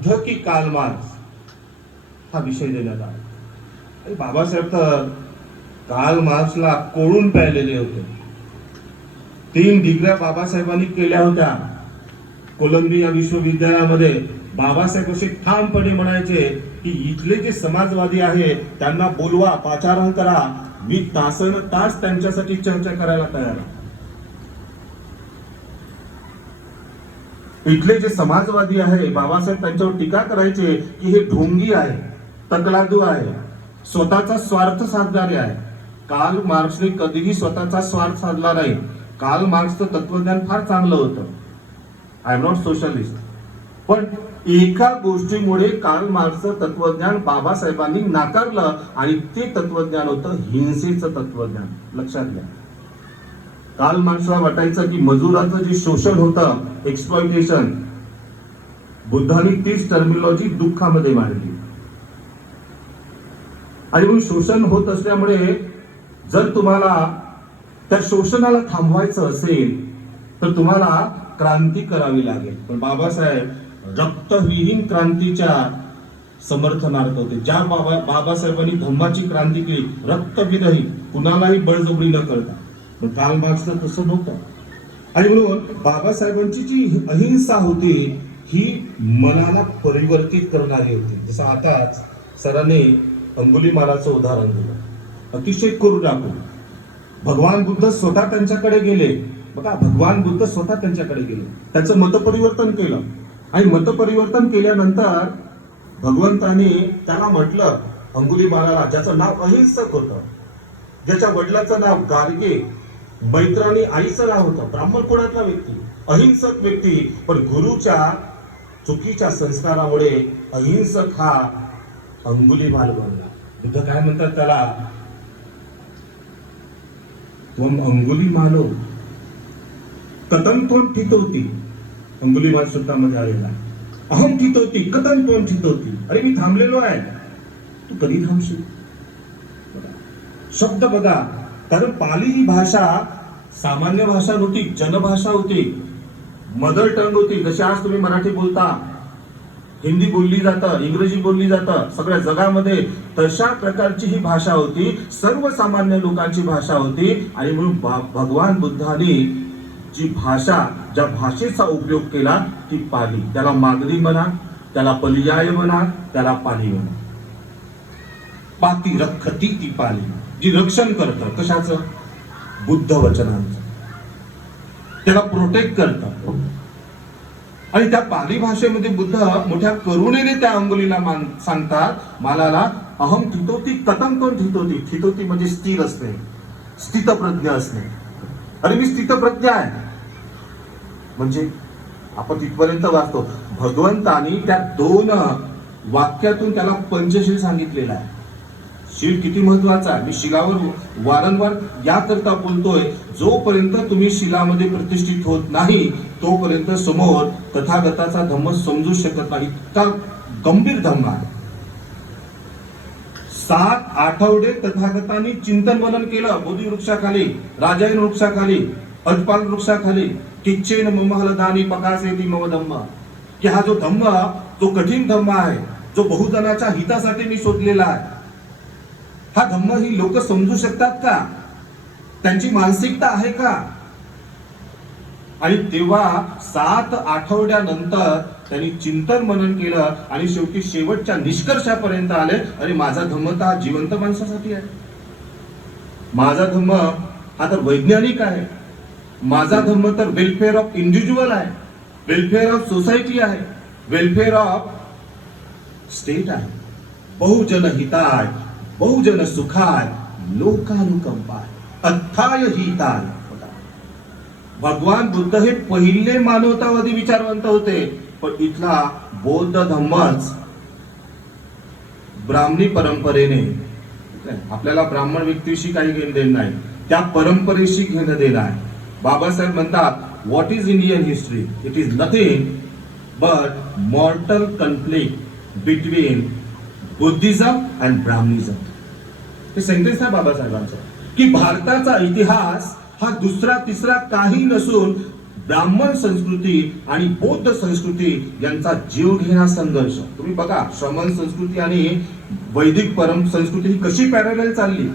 बुद्ध की Karl Marx हा विषय देण्यात आला. आणि बाबासाहेब तर कार्ल मार्क्सला कोळून प्यायलेले होते. 3 डिग्र्या बाबासाहेबांनी केल्या होत्या. कोलंबिया विश्वविद्यालयामध्ये बाबासाहेब असे ठामपणे म्हणायचे की इथले जे समाजवादी आहे त्यांना बोलवा, पाचारण करा, मी तासन तास त्यांच्यासाठी चर्चा करायला तयार आहे. इथले जे समाजवादी आहे बाबासाहेब त्यांच्यावर टीका करायचे की हे ढोंगी आहे, तकलादू आहे, स्वतःचा स्वार्थ साधणारे आहे. कार्ल मार्क्सने कधीही स्वतःचा स्वार्थ साधला नाही. कार्ल मार्क्सचं तत्वज्ञान फार चांगलं होतं. I am not socialist. पण एका गोष्टीमुळे कार्ल मार्क्सचं तत्वज्ञान बाबासाहेबांनी नाकारलं आणि ते तत्वज्ञान होतं हिंसेचं तत्वज्ञान. लक्षात घ्या. कार्ल मार्क्सला वाटायचं की मजुराचं जे शोषण होतं, एक्सप्लॉयटेशन, बुद्धांनी तीच टर्मिनॉलॉजी दुःखामध्ये मांडली. आणि म्हणून शोषण होत असल्यामुळे जर तुम्हाला त्या शोषणाला थांबवायचं असेल तर तुम्हाला क्रांती करावी लागेल. पण बाबासाहेब रक्तविहीन क्रांतीच्या समर्थनार्थ होते. ज्या बाबासाहेबांनी धम्माची क्रांती केली, रक्तविरहित, कुणालाही बळजबरी न करता. पण कार्ल मार्क्सचं तसं नव्हतं. आणि म्हणून बाबासाहेबांची जी अहिंसा होती ही मनाला परिवर्तित करणारी होती. जसं आताच सरांनी अंगुलीमालाचं उदाहरण दिलं, अतिशय करू टाकू. भगवान बुद्ध स्वतः त्यांच्याकडे गेले. बघा, भगवान बुद्ध स्वतः त्यांच्याकडे गेले, त्याचं मतपरिवर्तन केलं. आणि मतपरिवर्तन केल्यानंतर भगवंताने त्याला म्हटलं, अंगुलीमालाला, ज्याचं नाव अहिंसक होतं, ज्याच्या वडिलाचं नाव गार्गे, मैत्रानी आईचं नाव होतं, ब्राह्मण कुळातला व्यक्ती, अहिंसक व्यक्ती, पण गुरुच्या चुकीच्या संस्कारामुळे अहिंसक हा अंगुलीमाल बनला. बुद्ध काय म्हणतात त्याला, त्वम अंगुलीमालो कथम त्वम ठितोती. अंगुलीमाल सूत्रामध्ये आलेला, अहम ठितोती कथम त्वम ठितोती. अरे मी थांबलेलो आहे, तू कधी थांबशील. शब्द बघा, कारण पाली ही भाषा सामान्य भाषा नव्हती, जनभाषा होती, मदर टंग होती. जशी आज तुम्ही मराठी बोलता, हिंदी बोलली जातं, इंग्रजी बोलली जातं सगळ्या जगामध्ये, तशा प्रकारची ही भाषा होती, सर्वसामान्य लोकांची भाषा होती. आणि म्हणून भगवान बुद्धाने जी भाषा, ज्या भाषेचा उपयोग केला ती पाली. त्याला मागधी म्हणा, त्याला पर्याय म्हणा, त्याला पाली म्हणा. पाती रखती ती पाली, जी रक्षण करतं कशाचं, बुद्ध वचनांचं, त्याला प्रोटेक्ट करतं. आणि त्या पाली भाषेमध्ये बुद्ध मोठ्या करुणेने त्या अंगुलीला सांगतात, मालाला, अहम ठितोती कथम त्वम ठितोती. ठितोती म्हणजे स्थिर असणे, स्थितप्रज्ञ असणे. अरे मी स्थितप्रज्ञ आहे. म्हणजे आपण तिथपर्यंत वाचतो, भगवंतानी त्या 2 वाक्यातून त्याला पंचशील सांगितलेला आहे. शील किती महत्वाचा आहे. मी शिलावर वारंवार याकरता बोलतोय, जोपर्यंत तुम्ही शिलामध्ये प्रतिष्ठित होत नाही तोपर्यंत समोर तथागताचा धम्म समजू शकत नाही. इतका गंभीर धम्म आहे. 7 आठवडे तथागतांनी चिंतन मनन केलं, बोधी वृक्षाखाली, राजायन वृक्षाखाली, अजपाल वृक्षाखाली. किच्चेन ममहलदानी पकासेती मम धम्म. की हा जो धम्म, जो कठीण धम्म आहे, जो बहुजनाच्या हितासाठी मी शोधलेला आहे, हा धम्म ही लोक समजू शकतात का, त्यांची मानसिकता आहे का. आणि तेव्हा 7 आठवड्यानंतर त्यांनी चिंतन मनन केलं आणि शेवटी शेवटच्या निष्कर्षापर्यंत आले, अरे माझा धम्म तर जिवंत माणसासाठी आहे. माझा धम्म हा तर वैज्ञानिक आहे. माझा धम्म तर वेलफेअर ऑफ इंडिव्हिज्युअल आहे, वेलफेअर ऑफ सोसायटी आहे, वेलफेअर ऑफ स्टेट आहे. बहुजन हिताय, बहुजन सुखाय, लोकानुकंपाय, अथाय हिताय. भगवान बुद्ध हे पहिले मानवतावादी विचारवंत होते. पण इथला बौद्ध धम्मच ब्राह्मणी परंपरेने, आपल्याला ब्राह्मण व्यक्तीशी काही घेणं देणं नाही, त्या परंपरेशी घेणं देणं आहे. बाबासाहेब म्हणतात, what is Indian history, it is nothing but mortal conflict between Buddhism and Brahminism. हे सेंटेन्स आहे बाबासाहेबांचं, की भारताचा इतिहास हा दुसरा तिसरा काही नसून ब्राह्मण संस्कृती आणि बौद्ध संस्कृती यांचा जीवघेणा संघर्ष. तुम्ही बघा, श्रमण संस्कृती आणि वैदिक परम संस्कृती ही कशी पॅरलल चालली.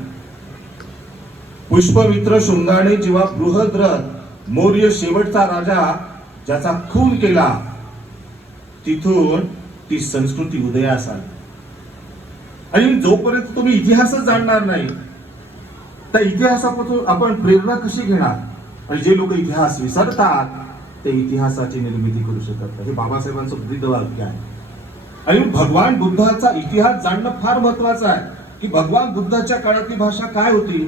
पुष्पमित्र शृंगाने जेव्हा बृहद्रथ मौर्य शेवटचा राजा ज्याचा खून केला, तिथून ती संस्कृती उदयास आली. आणि जोपर्यंत तुम्ही इतिहासच जाणणार नाही, त्या इतिहासापासून आपण प्रेरणा कशी घेणार. आणि जे लोक इतिहास विसरतात ते इतिहासाची निर्मिती करू शकत नाही. हे बाबासाहेबांचं बुद्ध वाक्य आहे. आणि भगवान बुद्धाचा इतिहास जाणणं फार महत्वाचं आहे, की भगवान बुद्धाच्या काळातली भाषा काय होती,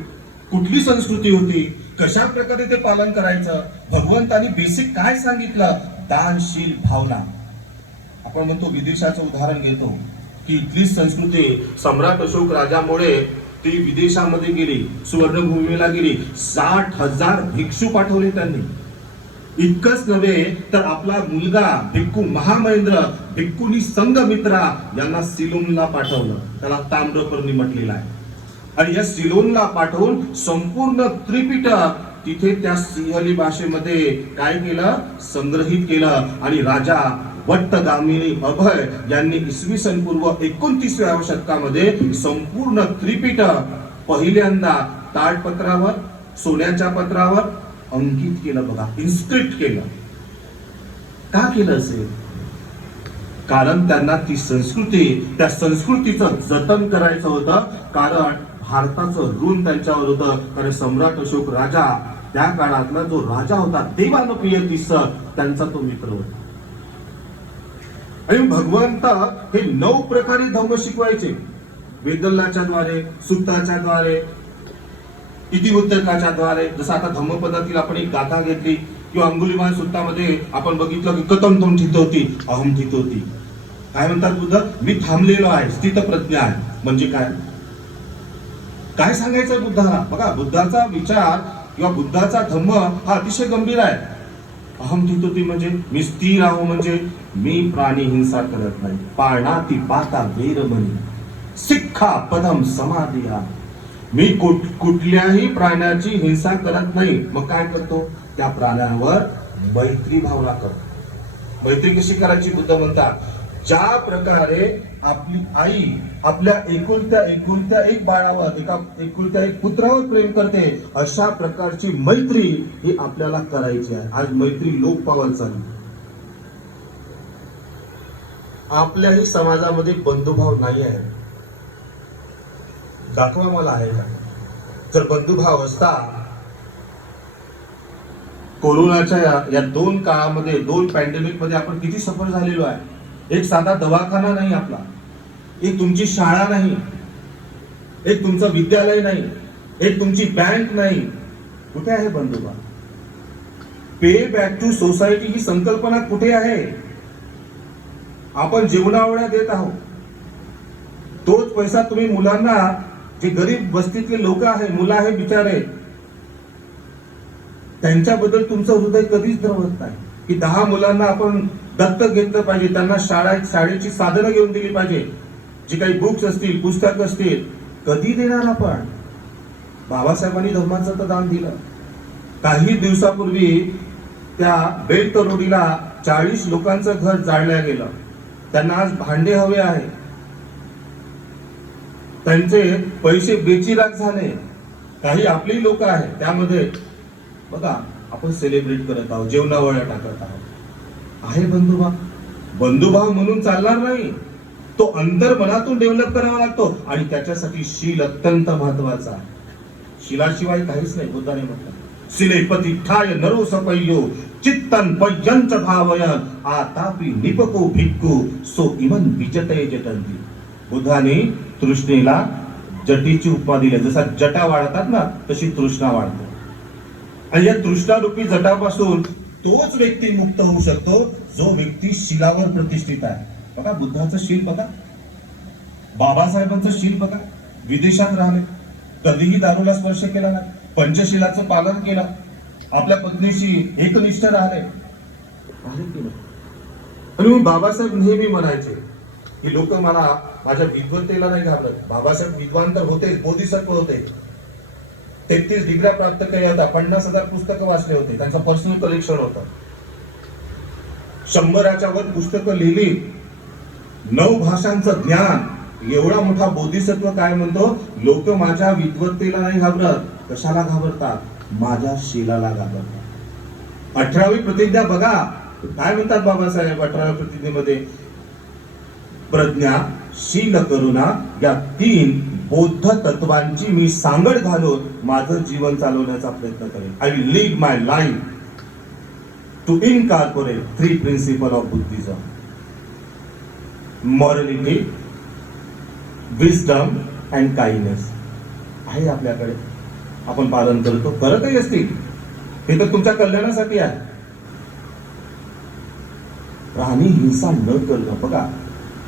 कुठली संस्कृती होती, कशा प्रकारे ते पालन करायचं. भगवंतानी बेसिक काय सांगितलं, दानशील भावना. आपण म्हणतो विदेशाचं उदाहरण घेतो की इथली संस्कृती सम्राट अशोक राजामुळे ती विदेशामध्ये गेली, सुवर्णभूमीला गेली. 60,000 भिक्षू पाठवले त्यांनी. इतकंच नव्हे तर आपला मुलगा भिक्खू महामहेंद्र भिक्खुनी संघमित्रा यांना सिलोनला पाठवलं. त्याला ताम्रपर्णी म्हटलेलं आहे. आणि या सिलोनला पाठवून संपूर्ण त्रिपिटक तिथे त्या सिंहली भाषेमध्ये काय केलं, संग्रहित केलं. आणि राजा वट्टगामिनी अभय यांनी इसवी सन पूर्व 29व्या शतकामध्ये संपूर्ण त्रिपिटक पहिल्यांदा ताडपत्रावर, सोन्याच्या पत्रावर अंकित केलं. बघा, इन्स्क्रिप्ट केलं. का केलं असेल? कारण त्यांना ती संस्कृती, त्या संस्कृतीचं जतन करायचं होतं. कारण भारताचं ऋण त्यांच्यावर होतं. कारण सम्राट अशोक राजा, त्या काळातला जो राजा होता देवानप्रिय तिस्सर, त्यांचा तो मित्र होता. आणि भगवंत हे 9 प्रकारे धर्म शिकवायचे. वेदल्लाच्या द्वारे, सुक्ताच्या द्वारे, इतिवृत्तकाच्या द्वारे. जसं आता धम्मपदातील आपण एक गाथा घेतली, किंवा अंगुलीमाल सुत्तामध्ये आपण बघितलं की कथम तुम ठितोती अहम ठितोती. काय म्हणतात बुद्ध, मी थांबलेलो आहे, स्थित प्रज्ञा आहे. म्हणजे काय, काय सांगायचंय बुद्धाला. बघा, बुद्धाचा विचार किंवा बुद्धाचा धम्म हा अतिशय गंभीर आहे. अहम ठितोती म्हणजे मी स्थिर आहो, म्हणजे मी प्राणी हिंसा करत नाही. पाळणाती पाता वेरमणी सिक्खा पदम समाधिया. मी कुठल्याही प्राण्याची हिंसा करत नाही. मग काय करतो, त्या प्राण्यावर मैत्री भावना करतो. मैत्री कशी करायची बुद्ध म्हणतात, ज्या प्रकारे आपली आई आपल्या एकुलत्या एक बाळावर, एकुलत्या एक पुत्रावर प्रेम करते, अशा प्रकारची मैत्री ही आपल्याला करायची आहे. आज मैत्री लोप पावत चालली. आपल्याही समाजामध्ये बंधुभाव नाही आहे. दाखवा मला आहे का. जर बंधुभाव असता, कोरोनाच्या या 2 काळामध्ये, 2 पॅन्डेमिक मध्ये आपण किती सफर झालेलो आहे. एक साधा दवाखाना नाही आपला, एक तुमची शाळा नाही, एक तुमचं विद्यालय नाही, एक तुमची बँक नाही. कुठे आहे बंधुभाव? पे बॅक टू सोसायटी ही संकल्पना कुठे आहे? आपण जेवणावळ्या देत आहोत, तोच पैसा तुम्ही मुलांना, जे गरीब वस्तीतले लोक आहे, मुलं आहे बिचारे, त्यांच्याबद्दल तुमचं हृदय कधीच धरवत नाही की 10 मुलांना आपण दत्तक घेतलं पाहिजे, त्यांना शाळेची साधनं घेऊन दिली पाहिजे, जे काही बुक्स असतील, पुस्तक असतील. कधी देणार आपण? बाबासाहेबांनी धर्माचं तर दान दिलं. काही दिवसापूर्वी त्या बेल तरोडीला 40 लोकांचं घर जाळलं गेलं. त्यांना आज भांडे हवे आहे, त्यांचे पैसे बेचिराख झाले. काही आपली लोक आहेत, त्यामध्ये बघा आपण सेलिब्रेट करत आहोत, जेवणावळ्या टाकत आहोत. आहे बंधुभाव. बंधुभाव म्हणून चालणार नाही, तो अंतर मनातून डेव्हलप करावा लागतो. आणि त्याच्यासाठी शील अत्यंत महत्वाचा आहे. शिलाशिवाय काहीच नाही. बुद्धाने म्हटलं, शिले पतिठाय नरो सपय्यो चित्तन पय्यंच भावयन आतापि निपको भिक्खू सो इमन विजते जटंती. बुद्धाने तृष्णेला जटीची उपमा दिली. जसा जटा वाढतात ना, तशी तृष्णा वाढते. आणि या तृष्णारूपी जटापासून तोच व्यक्ती मुक्त होऊ शकतो जो व्यक्ती शिलावर प्रतिष्ठित आहे. बघा बुद्धाचं शील बघा, बाबासाहेबांचं शील बघा. विदेशात राहिले, कधीही दारूला स्पर्श केला नाही, पंचशिलाचं पालन केलं, आपल्या पत्नीशी एकनिष्ठ राहिले. आणि मी बाबासाहेब नेहमी म्हणायचे की लोक मला माझ्या विद्वत्तेला नाही घाबरत. बाबासाहेब विद्वान तर होते, बोधिसत्व होते, 33 डिग्र्या प्राप्त केल्या होत्या, 50,000 पुस्तकं वाचले होते, त्यांचं पर्सनल कलेक्शन होतं. 100च्या वर पुस्तकं लिहिली, 9 भाषांचं ज्ञान. एवढा मोठा बोधिसत्व काय म्हणतो, लोक माझ्या विद्वत्तेला नाही घाबरत. कशाला घाबरतात? माझ्या शीलाला घाबरतात. 18वी प्रतिज्ञा बघा काय म्हणतात बाबासाहेब 18व्या प्रतिज्ञेमध्ये. प्रज्ञा, शील, करुणा या 3 बौद्ध तत्वांची मी सांगड घालून माझं जीवन चालवण्याचा प्रयत्न करेन. I will lead my life to incorporate 3 principle of Buddhism. Morality, wisdom and kindness आहे आपल्याकडे, आपण पालन करतो, करतही असतील. हे तर तुमच्या कल्याणासाठी आहे. प्राणी हिंसा न करणं बघा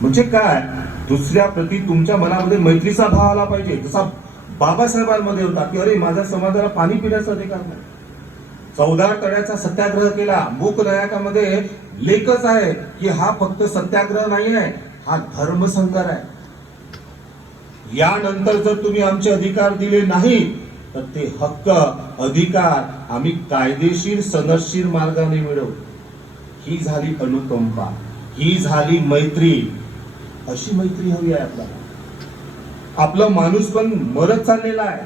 म्हणजे काय, दुसऱ्या प्रती तुमच्या मनामध्ये मैत्रीचा भाव आला पाहिजे. जसा बाबासाहेबांमध्ये होता की अरे माझ्या समाजाला पाणी पिण्याचा अधिकार नाही. 14 तळ्याचा सत्याग्रह केला. मूक नायकामध्ये लेखच आहे की हा फक्त सत्याग्रह नाही आहे, हा धर्मसंकर आहे. यानंतर जर तुम्ही आमचे अधिकार दिले नाही तर ते हक्क अधिकार आम्ही कायदेशीर सनदशीर मार्गाने मिळवू. ही झाली अनुकंपा, ही झाली मैत्री. अशी मैत्री हवी आहे आपल्याला. आपला माणूस पण मरत चाललेला आहे.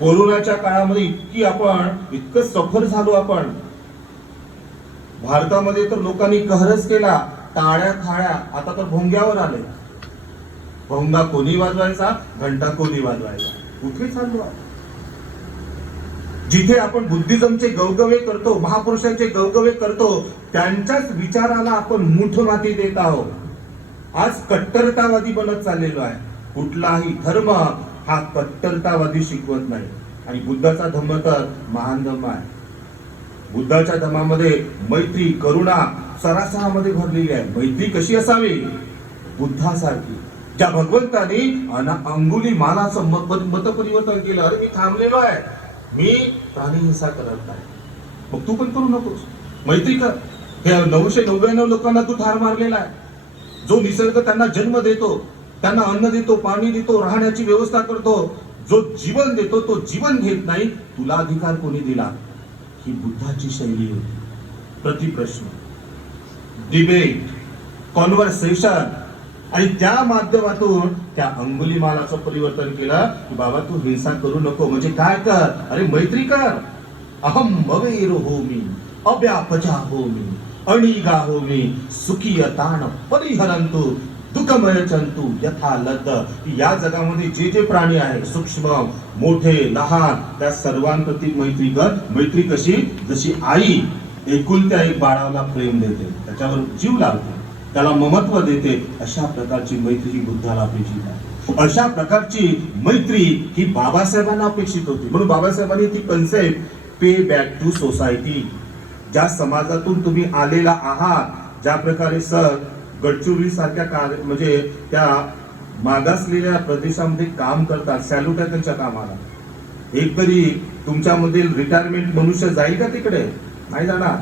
कोरोनाच्या काळामध्ये इतकं सफर झालो आपण. भारतामध्ये तर लोकांनी कहरच केला, टाळ्या खाळ्या, आता तर भोंग्यावर आले. भोंगा कोणी वाजवायचा, घंटा कोणी वाजवायचा. कुठे चाललो आहे? जिथे आपण बुद्धिझमचे गवगवे करतो, महापुरुषांचे गवगवे करतो, त्यांच्याच विचाराला आपण मुठ माती देत आहोत. आज कट्टरतावादी बनत चाललेलो आहे. कुठलाही धर्म हा कट्टरतावादी शिकवत नाही. आणि बुद्धाचा धम्म तर महान धम्म आहे. बुद्धाच्या धम्मामध्ये मैत्री, करुणा सरासरामध्ये भरलेली आहे. मैत्री कशी असावी? बुद्धासारखी. ज्या भगवंताने अंगुली मालाचं मत परिवर्तन केलं. अरे मी थांबलेलो आहे, मी प्राणी हिंसा करत नाही, मग तू पण करू नकोस, मैत्री कर. हे 999 लोकांना तू ठार मारलेला आहे. जो निसर्ग त्यांना जन्म देतो, त्यांना अन्न देतो, पाणी देतो, राहण्याची व्यवस्था करतो, जो जीवन देतो तो जीवन घेत नाही, तुला अधिकार कोणी दिला? ही बुद्धाची शैली होती. प्रतिप्रश्न, डिबेट, कॉन्व्हर्सेशन, आणि त्या माध्यमातून त्या अंगुलीमालाचं परिवर्तन केलं की बाबा तू हिंसा करू नको. म्हणजे काय कर? अरे मैत्री कर. अहम भवेरो होमी, अव्यापजा होमी, अणिगा होमी, सुखी ताण परिहरंतु दुःखमय जंतु यथा लद. या जगामध्ये जे जे प्राणी आहे, सूक्ष्म मोठे लहान, त्या सर्वांप्रती मैत्री कर. मैत्री कशी? जशी आई एकुलत्या एक बाळाला प्रेम देते, त्याच्यावर जीव लावते, त्याला ममत्व देते, अशा प्रकारची मैत्री ही बुद्धाला अपेक्षित आहे. अशा प्रकारची मैत्री ही बाबासाहेबांना अपेक्षित होती. म्हणून बाबासाहेबांनी ती concept pay back to society, ज्या समाजातून तुम्ही आलेला आहात, ज्या प्रकारे गडचिरोली सारख्या म्हणजे त्या मागासलेल्या प्रदेशामध्ये काम करतात, सॅल्यूट आहे त्यांच्या कामाला. एक तरी तुमच्यामध्ये रिटायरमेंट मनुष्य जाईल का तिकडे? नाही जाणार.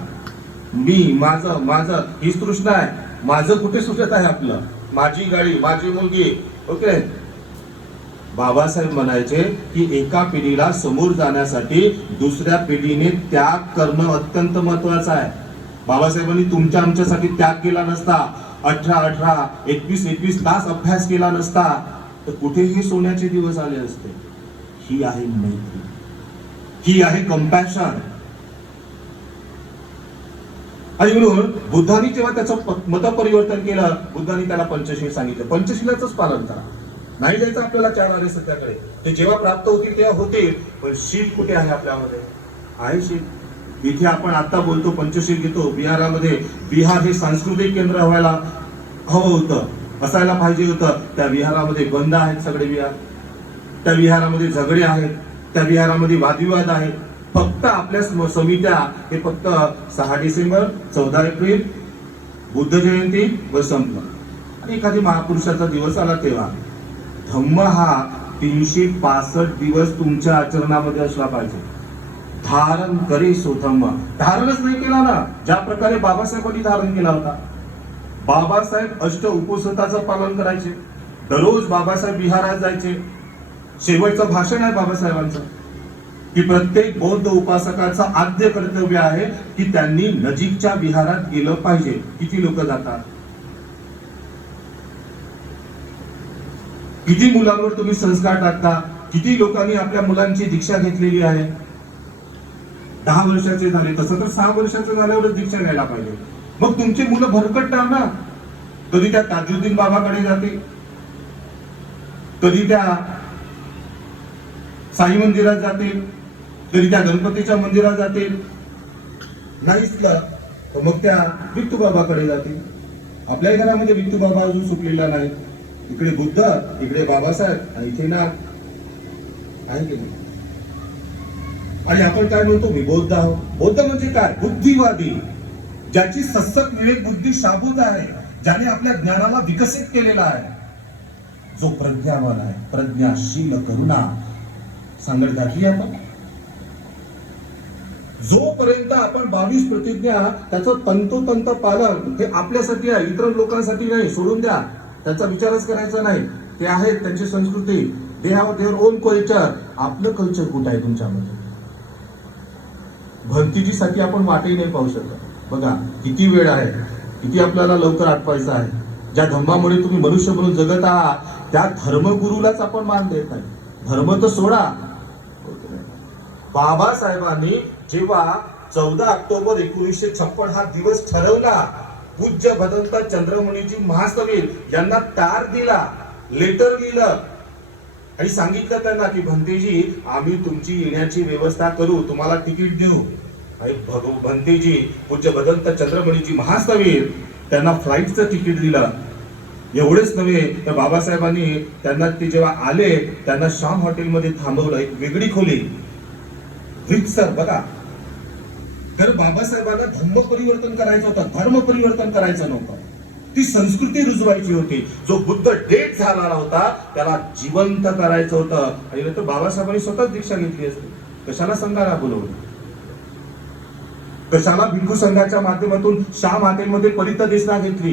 मी माझं हीच तृष्णा आहे. माझं कुठे सुटत आहे? आपलं, माझी गाडी, माझी मुलगी. ओके. बाबासाहेब म्हणायचे की एका पिढीला समोर जाण्यासाठी दुसऱ्या पिढीने त्याग करणं अत्यंत महत्वाचं आहे. बाबासाहेबांनी तुमच्या आमच्यासाठी त्याग केला नसता, 18 21 तास अभ्यास केला नसता, तर कुठेही सोन्याचे दिवस आले असते. ही आहे मैत्री, ही आहे कंपॅशन. आणि म्हणून बुद्धांनी जेव्हा त्याचं मत परिवर्तन केलं, बुद्धांनी त्याला पंचशील सांगितलं. पंचशीलाचंच पालन करा. नाही जायचं आपल्याला 4 आणे सत्याकडे. ते जेव्हा प्राप्त होतील तेव्हा होतील, पण शील कुठे आहे आपल्यामध्ये? आहे शील. इथे आपण आता बोलतो पंचशील घेतो. बिहारामध्ये, बिहार हे सांस्कृतिक केंद्र व्हायला हवं होतं, असायला पाहिजे होतं. त्या विहारामध्ये बंद आहेत सगळे विहार. त्या विहारामध्ये झगडे आहेत, त्या विहारामध्ये वादविवाद आहेत. फक्त आपल्या समित्या हे फक्त 6 डिसेंबर, 14 एप्रिल, बुद्ध जयंती व संपलं. आणि एखादी महापुरुषाचा दिवस आला तेव्हा. धम्म हा 365 दिवस तुमच्या आचरणामध्ये असला पाहिजे. धारण करे सो धम्म. धारणच नाही केला ना, ज्या प्रकारे बाबासाहेबांनी धारण केला होता. बाबासाहेब अष्ट उपसताचं पालन करायचे. दररोज बाबासाहेब विहारात जायचे. शेवटचं भाषण आहे बाबासाहेबांचं. की प्रत्येक बौद्ध उपासकाचं आद्य कर्तव्य आहे की त्यांनी नजीकच्या विहारात गेलं पाहिजे. किती लोक जातात? किती मुलांवर तुम्ही संस्कार टाकता? किती लोकांनी आपल्या मुलांची दीक्षा घेतलेली आहे? 10 वर्षाचे झाले, तसं तर 6 वर्षाचे झाल्यावरच दीक्षा घ्यायला पाहिजे. मग तुमची मुलं भरकटणार ना. कधी त्या ताजुद्दीन बाबाकडे जाते, कधी त्या साई मंदिरात जाते, कधी त्या गणपतीच्या मंदिरात जाते, नाहीच तर मग त्या विठ्ठू बाबाकडे जाते. आपल्या घरामध्ये विठ्ठू बाबा अजून सुटलेला नाही. इकडे बुद्ध, इकडे बाबासाहेब आणि इथे नाग आहे की नाही? आणि आपण काय म्हणतो, मी बौद्ध आहोत. बौद्ध म्हणजे काय? बुद्धिवादी, ज्याची सस्तक विवेक बुद्धी शाबूत आहे, ज्याने आपल्या ज्ञानाला विकसित केलेला आहे, जो प्रज्ञावान आहे, प्रज्ञाशील करुणा सांगत घातली आपण. जोपर्यंत आपण 22 प्रतिज्ञा त्याचं तंतोतंत पालन हे आपल्यासाठी आहे, इतर लोकांसाठी नाही. सोडून द्या, त्याचा विचारच करायचा नाही. ते आहेत त्यांची संस्कृती, they have their own culture. आपलं कल्चर कुठं आहे तुमच्यामध्ये? भंतीजीसाठी आपण वाटही नाही पाहू शकत. बघा किती वेळ आहे, किती आपल्याला लवकर आटवायचं आहे. ज्या धर्मामुळे तुम्ही मनुष्य म्हणून जगत आहात त्या धर्मगुरूलाच आपण मान देत नाही. धर्म तर सोडा. बाबासाहेबांनी जेव्हा 14 ऑक्टोबर 1956 हा दिवस ठरवला, पूज्य भदंत चंद्रमणीजी महास्थवीर यांना तार दिला, लेटर लिहिलं आणि सांगितलं त्यांना की भंतेजी, आम्ही तुमची येण्याची व्यवस्था करू, तुम्हाला तिकीट देऊ. आणि भंतेजी पूज्य भदंत चंद्रमणीजी महास्थवीर त्यांना फ्लाईटचं तिकीट दिलं. एवढेच नव्हे तर बाबासाहेबांनी त्यांना, ते जेव्हा आले त्यांना श्याम हॉटेलमध्ये थांबवलं, एक वेगळी खोली, रितसर. बघा, तर बाबासाहेबांना धर्म परिवर्तन करायचं होतं, धर्म परिवर्तन करायचं नव्हतं. ती संस्कृती रुजवायची होती. जो बुद्ध डेट झालेला होता त्याला जिवंत करायचं होतं. आणि नंतर बाबासाहेबांनी स्वतःच दीक्षा घेतली असती. कशाला संघाला बोलवलं? कशाला भिक्खू संघाच्या माध्यमातून श्याम हॉटेलमध्ये परितदेशना घेतली?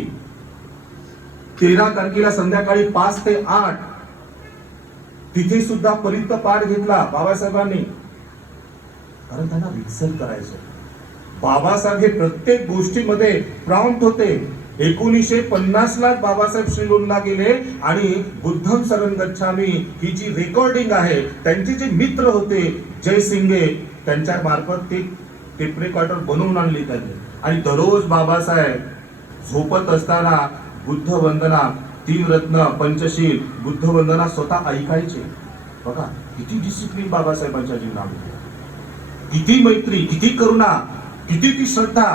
13 तारखेला संध्याकाळी 5 ते 8 तिथे सुद्धा परित पाठ घेतला बाबासाहेबांनी, कारण त्यांना विकसित करायचं. बाबासाहेब हे प्रत्येक गोष्टीमध्ये प्रॉम्प्ट होते. 1950 ला बाबासाहेब श्रीलोणला गेले आणि बुद्धम शरण गच्छामी ही जी रेकॉर्डिंग आहे, त्यांचे जे मित्र होते जय सिंगे, त्यांच्या मार्फत ते टेप रेकॉर्डर बनवून आणली त्यांनी. आणि दररोज बाबासाहेब झोपत असताना बुद्ध वंदना, 3 रत्न, पंचशील, बुद्ध वंदना स्वतः ऐकायचे. बघा किती डिसिप्लिन बाबासाहेबांच्या जीवनामध्ये, किती मैत्री, किती करुणा, किती ती श्रद्धा.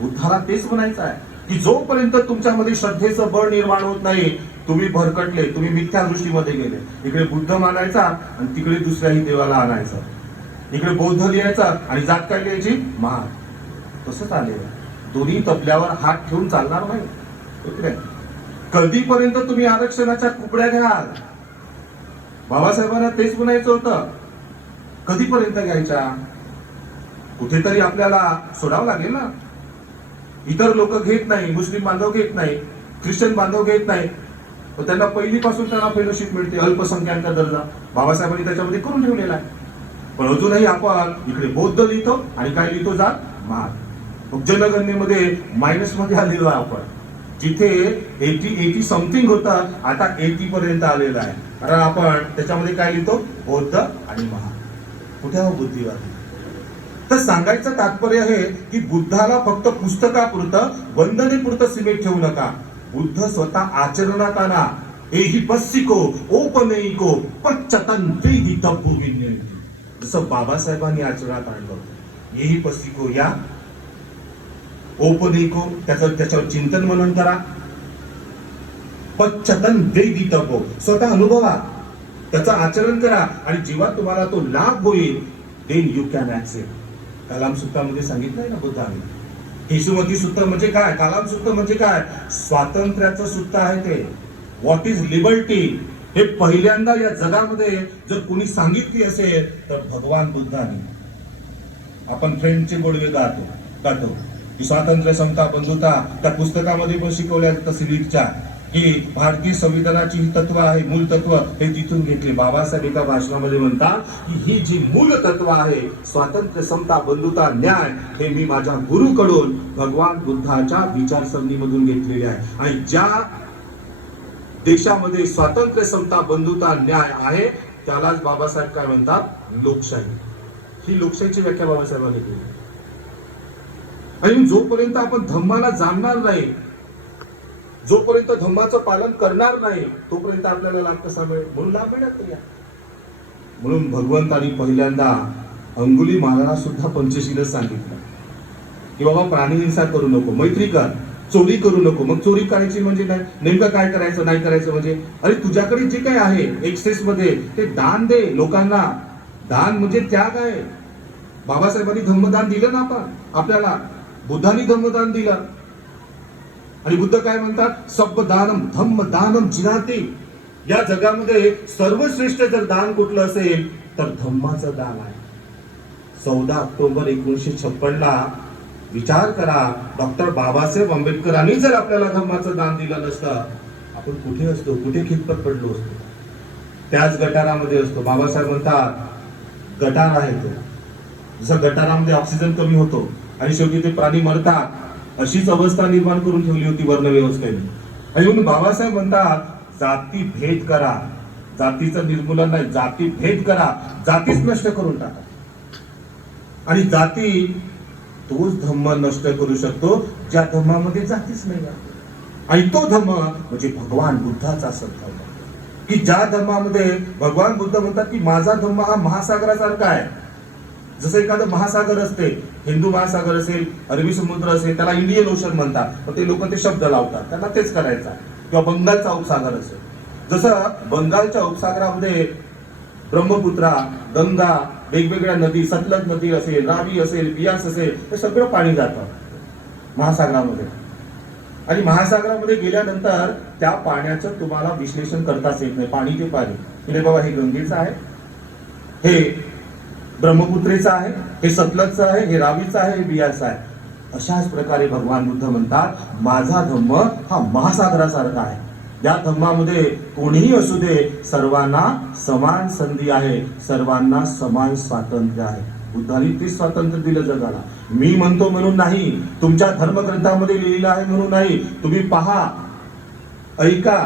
बुद्धाला तेच म्हणायचं आहे की जोपर्यंत तुमच्यामध्ये श्रद्धेचं बळ निर्माण होत नाही, तुम्ही भरकटले, तुम्ही मिथ्या दृष्टीमध्ये गेले. इकडे बुद्ध मानायचा आणि तिकडे दुसऱ्याही देवाला आणायचं. इकडे बौद्ध लिहायचा आणि जात काय लिहायची? महार. तसंच आलेलं. दोन्ही तबल्यावर हात ठेवून चालणार नाही. कधीपर्यंत तुम्ही आरक्षणाच्या कुपड्या घ्याल? बाबासाहेबांना तेच म्हणायचं होतं. कधीपर्यंत घ्यायच्या? कुठेतरी आपल्याला सोडावं लागेल ना. इतर लोक घेत नाही, मुस्लिम बांधव घेत नाही, ख्रिश्चन बांधव घेत नाही, त्यांना पहिलीपासून त्यांना फेलोशिप मिळते, अल्पसंख्याक दर्जा बाबासाहेबांनी त्याच्यामध्ये करून ठेवलेला आहे. पण अजूनही आपण इकडे बौद्ध लिहितो आणि काय लिहितो? जात महार. मग जनगणनेमध्ये मायनस मध्ये आलेलो आहे आपण. जिथे 80 समथिंग होतं, आता 80 पर्यंत आलेलं आहे. कारण आपण त्याच्यामध्ये काय लिहितो? बौद्ध आणि महार. कुठे हो बुद्धिवादी? तर सांगायचं तात्पर्य आहे की बुद्धाला फक्त पुस्तकापुरतं, वंदनेपुरतं सीमित ठेवू नका. बुद्ध स्वतः आचरणात आणा. एही पस्सिको ओपनेइको पच्चतन वेदितब्बु विनयती. जसं बाबासाहेबांनी आचरणात आणलं, एही पस्सिको या, ओपनेइको त्याच्यावर चिंतन मनन करा, पच्चतन वेदितब्बु स्वतः अनुभवा, त्याचं आचरण करा आणि जेव्हा तुम्हाला तो लाभ होईल, then you can accept. Kalam सूत्रामध्ये सांगितलंय ना बुद्धाने. केशुमती सूत्र म्हणजे काय? कलाम सूत्र म्हणजे काय? स्वातंत्र्याचं सूत्र आहे ते. व्हॉट इज लिबर्टी हे पहिल्यांदा या जगामध्ये जर कोणी सांगितली असेल तर भगवान बुद्धाने. आपण फ्रेंडचे गोडवे गातो की स्वातंत्र्य, समता, बंधुता त्या पुस्तकामध्ये पण शिकवल्या जातं सिलिकच्या. की भारतीय संविधानाची ही तत्व आहे, मूल तत्व हे तिथून घेतले. बाबासाहेब एका भाषणामध्ये म्हणतात की ही जी मूल तत्व आहे, स्वातंत्र्य, समता, बंधुता, न्याय, हे मी माझ्या गुरुकडून भगवान बुद्धाच्या विचारसरणीमधून घेतलेले आहे. आणि ज्या देशामध्ये स्वातंत्र्य, समता, बंधुता, न्याय आहे त्यालाच बाबासाहेब काय म्हणतात? लोकशाही. ही लोकशाहीची व्याख्या बाबासाहेबांनी केली. आणि जोपर्यंत आपण धम्माला जाणणार नाही, जोपर्यंत धम्माचं पालन करणार नाही, तोपर्यंत आपल्याला लाभ कसा मिळेल? म्हणून लाभ मिळत नाही. म्हणून भगवंतांनी पहिल्यांदा अंगुलीमालाला सुद्धा पंचशीलच सांगितलं की बाबा प्राणी हिंसा करू नको, मैत्री कर, चोरी करू नको. मग चोरी करायची म्हणजे नाही, नेमकं काय करायचं, नाही करायचं म्हणजे? अरे तुझ्याकडे जे काही आहे एक्सेस मध्ये ते दान दे लोकांना. दान म्हणजे त्याग आहे. बाबासाहेबांनी धम्मदान दिलं ना आपल्याला, बुद्धांनी धम्मदान दिलं. आणि बुद्ध काय म्हणतात? सब्ब दानम धम्म दानम जिनाती. या जगामध्ये सर्वश्रेष्ठ जर दान कुठलं असेल तर धम्माचं दान आहे. 14 ऑक्टोबर 1956 ला विचार करा, डॉक्टर बाबासाहेब आंबेडकरांनी जर आपल्याला धम्माचं दान दिलं नसतं, आपण कुठे असतो, कुठे खितपत पडलो असतो? त्याच गटारामध्ये असतो. बाबासाहेब म्हणतात गटार आहे तो, जसं गटारामध्ये ऑक्सिजन कमी होतो आणि शेवटी ते प्राणी मरतात, अशीच अवस्था निर्माण करून ठेवली होती वर्णव्यवस्थेने. आणि म्हणून बाबासाहेब म्हणतात जाती भेद करा, जातीचं निर्मूलन नाही, जाती भेद करा, जातीच नष्ट करून टाका. आणि जाती तोच धम्म नष्ट करू शकतो ज्या धम्मामध्ये जातीच नाही. आणि तो धम्म म्हणजे भगवान बुद्धाचा सत्य, की ज्या धर्मामध्ये भगवान बुद्ध म्हणतात की माझा धर्म हा महासागरासारखा आहे. जसं एखादं महासागर असते, हिंदू महासागर असेल, अरबी समुद्र असेल, त्याला इंडियन ओशन म्हणतात, पण ते लोक ते शब्द लावतात, त्यांना तेच करायचं. किंवा बंगालचा उपसागर असेल, जसं बंगालच्या उपसागरामध्ये ब्रह्मपुत्रा, गंगा, वेगवेगळ्या नदी, सतलज नदी असेल, रावी असेल, बियास असेल, हे सगळं पाणी जातं महासागरामध्ये. आणि महासागरामध्ये गेल्यानंतर त्या पाण्याचं तुम्हाला विश्लेषण करताच येत नाही. पाणी ते पाणी, की बाबा हे गंगेचं आहे, हे ब्रह्मपुत्रेचं आहे, हे सतलजचं आहे, हे रावीचं आहे, हे बियासचं आहे. अशाच प्रकारे भगवान बुद्ध म्हणतात माझा धम्म हा महासागरासारखा आहे. या धम्मामध्ये कोणीही असू दे, सर्वांना समान संधी आहे, सर्वांना समान स्वातंत्र्य आहे. बुद्धांनी ते स्वातंत्र्य दिलं जगाला. मी म्हणतो म्हणून नाही, तुमच्या धर्मग्रंथामध्ये लिहिलेलं आहे म्हणून नाही. तुम्ही पहा, ऐका,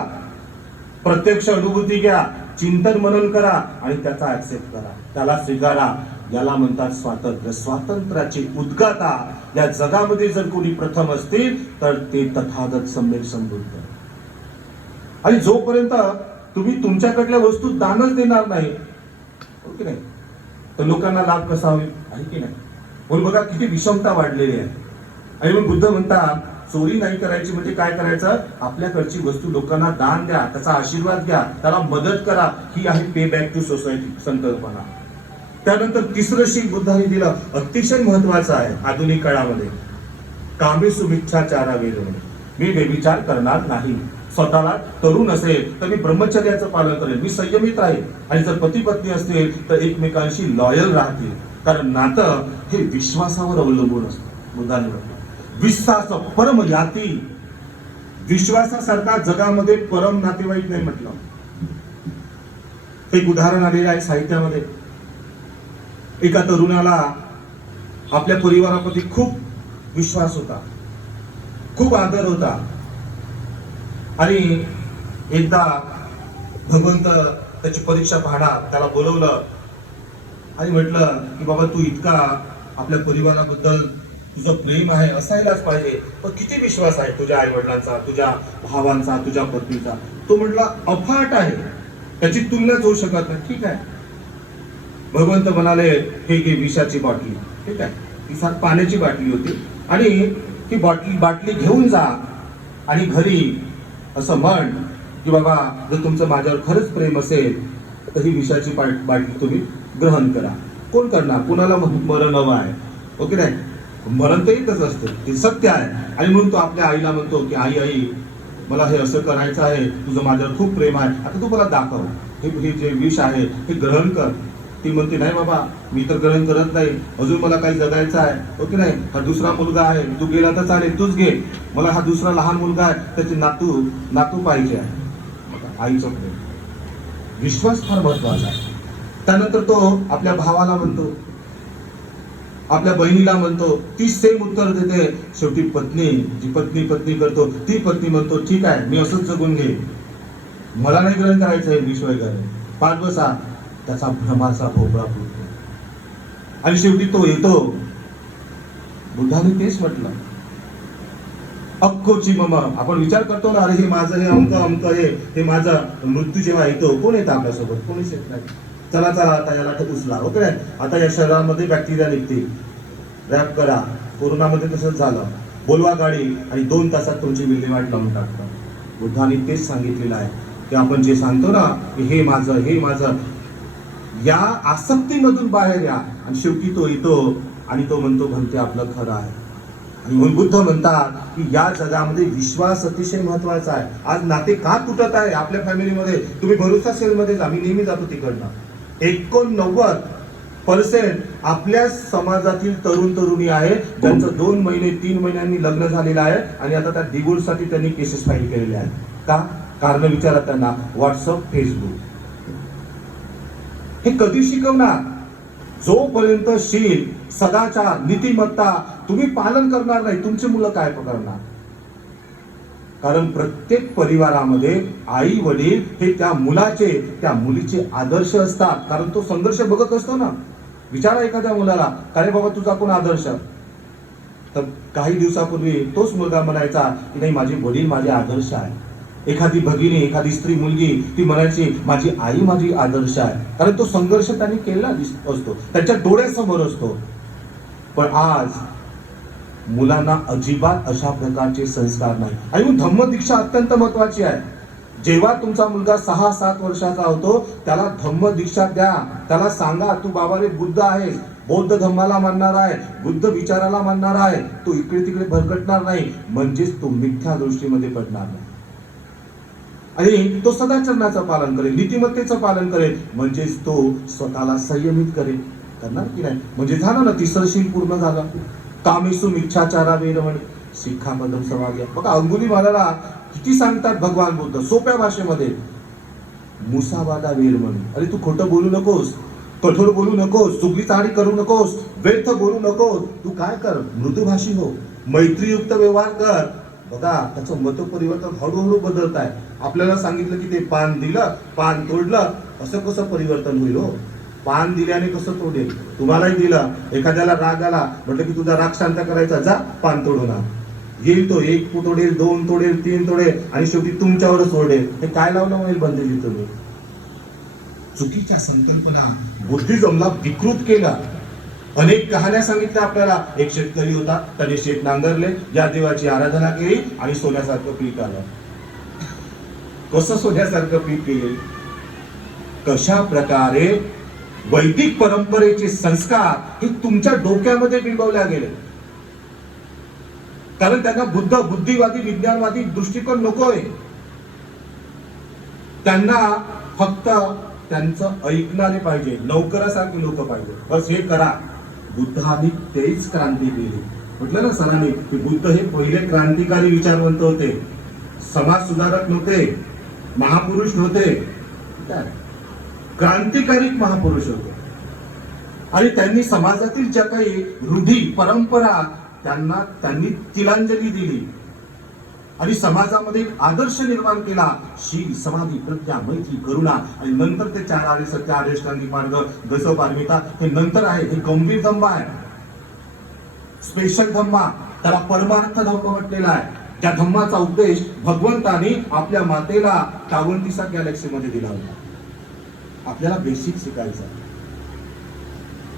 प्रत्यक्ष अनुभूती घ्या, चिंतन मनन करा आणि त्याचा ऍक्सेप्ट करा, त्याला स्वीकारा. याला म्हणतात स्वातंत्र्य. स्वातंत्र्याची उद्गाता या जगामध्ये जर कोणी प्रथम असतील तर ते तथागत सम्यक संबुद्ध. आणि जोपर्यंत तुम्ही तुमच्याकडल्या वस्तू दानच देणार नाही, हो की नाही, तर लोकांना लाभ कसा होईल? आहे की नाही? म्हणून बघा किती विषमता वाढलेली आहे. आणि मग बुद्ध म्हणतात चोरी नाही करायची म्हणजे काय करायचं? आपल्याकडची वस्तू लोकांना दान द्या, त्याचा आशीर्वाद घ्या, त्याला मदत करा. ही आहे पे बॅक टू सोसायटी संकल्पना. त्यानंतर तिसरं शीख बुद्धांनी दिलं, अतिशय महत्वाचं आहे आधुनिक काळामध्ये, कामेषु मिच्छाचारा वेदने. मी व्यभिचार करणार नाही. स्वतःला तरुण असेल तर मी ब्रह्मचर्याचं पालन करेल, मी संयमित राहील. आणि जर पती पत्नी असतील तर एकमेकांशी लॉयल राहतील. कारण नातं हे विश्वासावर अवलंबून असतं. बुद्धांनी म्हटलं विश्वास परम याती. विश्वासासारखा जगामध्ये परम नातेवाईक नाही म्हटलं. एक उदाहरण आलेलं आहे साहित्यामध्ये. एका तरुणाला आपल्या परिवाराप्रती खूप विश्वास होता, खूप आदर होता. आणि एकदा भगवंत त्याची परीक्षा पाहणार, त्याला बोलवलं आणि म्हटलं की बाबा तू इतका आपल्या परिवाराबद्दल तुझं प्रेम आहे, असायलाच पाहिजे, पण किती विश्वास आहे तुझ्या आई वडिलांचा, तुझ्या भावांचा, तुझ्या पत्नीचा? तो म्हटला अफाट आहे, त्याची तुलनाच होऊ शकत नाही. ठीक आहे. भगवंत म्हणाले हे घे विषाची बाटली. ठीक आहे, ती फार पाण्याची बाटली होती. आणि ती बाटली घेऊन जा आणि घरी असं म्हण की बाबा जर तुमचं माझ्यावर खरंच प्रेम असेल तर ही विषाची बाटली तुम्ही ग्रहण करा. कोण करणार? कुणाला मरण हवं आहे? ओके नाही, मरण तर एकच असतं, ते सत्य आहे. आणि म्हणून तो आपल्या आईला म्हणतो की आई मला हे असं करायचं आहे, तुझं माझ्यावर खूप प्रेम आहे, आता तू मला दाखव, हे जे विष आहे हे ग्रहण कर. ती म्हणते नाही बाबा मी तर ग्रहण करत नाही, अजून मला काही जगायचं आहे, ओके नाही, हा दुसरा मुलगा आहे, तू गेला तर चालेल, तूच घे, मला हा दुसरा लहान मुलगा आहे त्याचे नातू नातू पाहिजे आहे. आईचं प्रेम, विश्वास फार महत्वाचा आहे. त्यानंतर तो आपल्या भावाला म्हणतो, आपल्या बहिणीला म्हणतो, ती सेम उत्तर देते. शेवटी पत्नी, जी पत्नी पत्नी करतो ती पत्नी म्हणतो ठीक आहे मी असंच जगून घे, मला नाही ग्रहण करायचं हे विष वगैरे, पाच बसा. त्याचा भ्रमाचा भोपळा फुटतो आणि शेवटी तो येतो. बुद्धाने तेच म्हटलं, अक्कोची मम. आपण विचार करतो ना, अरे हे माझं, हे अमक अमक, हे माझा मृत्यू जेव्हा येतो, कोण येतं आपल्यासोबत? कोणीच येत नाही. चला चला आता याला उचला, ओके. आता या शरीरामध्ये बॅक्टेरिया निघते, रॅप करा. कोरोनामध्ये तसंच झालं, बोलवा गाडी आणि 2 तासात तुमची विल्हेवाट लावून टाकतात. बुद्धाने तेच सांगितलेलं आहे की आपण जे सांगतो ना की हे माझं, हे माझं, या आसक्तीमधून बाहेर या. आणि शेवटी तो येतो आणि तो म्हणतो भलते आपलं खरं आहे. आणि म्हणून बुद्ध म्हणतात की या जगामध्ये विश्वास अतिशय महत्वाचा आहे. आज नाते का तुटत आहे आपल्या फॅमिलीमध्ये? तुम्ही भरोसा सेलमध्ये जा, मी नेहमी जातो तिकडनं. 89% आपल्या समाजातील तरुण तरुणी आहे ज्यांचं 2 महिने 3 महिन्यांनी लग्न झालेलं आहे आणि आता त्या डिवोर्ससाठी त्यांनी केसेस फाईल केलेले आहेत. का? कारण विचारा त्यांना, व्हॉट्सअप, फेसबुक. हे कधी शिकवणार? जोपर्यंत शील, सदाचार, नीतिमत्ता तुम्ही पालन करणार नाही, तुमची मुलं काय करणार? कारण प्रत्येक परिवारामध्ये आई वडील हे त्या मुलाचे, त्या मुलीचे आदर्श असतात. कारण तो संघर्ष बघत असतो ना. विचारा एखाद्या मुलाला, काय बाबा तुझा कोण आदर्श? तर काही दिवसापूर्वी तोच मुलगा म्हणायचा की नाही माझे वडील माझे आदर्श आहे. एखादी भगिनी, एखादी स्त्री, मुलगी ती म्हणायची माझी आई माझी आदर्श आहे. कारण तो संघर्ष त्यांनी केलेला असतो, त्याच्या डोळ्यासमोर असतो. पण आज मुलांना अजिबात अशा प्रकारचे संस्कार नाही. आणि मग धम्मदीक्षा अत्यंत महत्वाची आहे. जेव्हा तुमचा मुलगा 6-7 वर्षाचा होतो त्याला धम्मदीक्षा द्या. त्याला सांगा तू बाबा रे बुद्ध आहेस, बौद्ध धम्माला मानणार आहे, बुद्ध विचाराला मानणार आहे, तो इकडे तिकडे भरकटणार नाही, म्हणजेच तो मिथ्या दृष्टीमध्ये पडणार नाही. आणि तो सदाचरणाचं पालन करेल, नीतिमत्तेचं पालन करेल, म्हणजेच तो स्वतःला संयमित करेल. करणार की नाही? म्हणजे झालं ना, तिसरं शील पूर्ण झालं. कामेसु मिच्छाचारा वेरमणी शिक्षापदम समाग्या. बघा अंगुलीमालाला किती सांगतात भगवान बुद्ध सोप्या भाषेमध्ये, मुसावादा वेरमणी. अरे तू खोटं बोलू नकोस, कठोर बोलू नकोस, चुगली चाडी करू नकोस, व्यर्थ बोलू नकोस. तू काय कर, मृदुभाषी हो, मैत्रीयुक्त व्यवहार कर. बघा त्याचं मत परिवर्तन हळूहळू बदलत आहे. आपल्याला सांगितलं की ते पान दिलं, पान तोडलं, असं कसं परिवर्तन होईल हो? पान दिल्याने कसं तोडेल? तुम्हालाही दिलं, एखाद्याला राग आला, म्हटलं की तुझा राग शांत करायचा, जा पान तोडून आण. येईल तो 1 तोडेल, 2 तोडेल, 3 तोडेल आणि शेवटी तुमच्यावरच ओरडेल. हे काय लावलं होईल बंदेजी तुम्ही? चुकीच्या संकल्पना बुद्धिझमला विकृत केला. अनेक कहाण्या सांगितल्या आपल्याला. एक शेतकरी होता, त्याने शेत नांगरले, या देवाची आराधना केली आणि सोन्यासारखं पीक आलं. कसं सोन्यासारखं पीक येईल? कशा प्रकारे वैदिक परंपरेचे संस्कार हे तुमच्या डोक्यामध्ये बिंबवल्या गेले. कारण त्यांना बुद्धिवादी विज्ञानवादी दृष्टिकोन नकोय. त्यांना फक्त त्यांचं ऐकणारे पाहिजे, नौकरासारखी लोक पाहिजे, बस हे करा. बुद्धांनी तेच क्रांती केली. म्हटलं ना सरांनी की बुद्ध हे पहिले क्रांतिकारी विचारवंत होते, समाज सुधारक नव्हते, महापुरुष नव्हते, क्रांतिकारी महापुरुष होते. आणि त्यांनी समाजातील ज्या काही रूढी परंपरा त्यांनी तिलांजली दिली आणि समाजामध्ये एक आदर्श निर्माण केला. शील, समाधी, प्रज्ञा, मैत्री, करुणा आणि नंतर ते 4 आर्य सत्य, अष्टांगिक मार्ग, दश पारमिता हे नंतर आहे. हे गंभीर धम्म आहे, स्पेशल धम्मा, त्याला परमार्थ धम्म म्हटलेला आहे. त्या धम्माचा उपदेश भगवंतानी आपल्या मातेला 54 गॅलेक्सी मध्ये दिला होता. आपल्याला बेसिक शिकायचं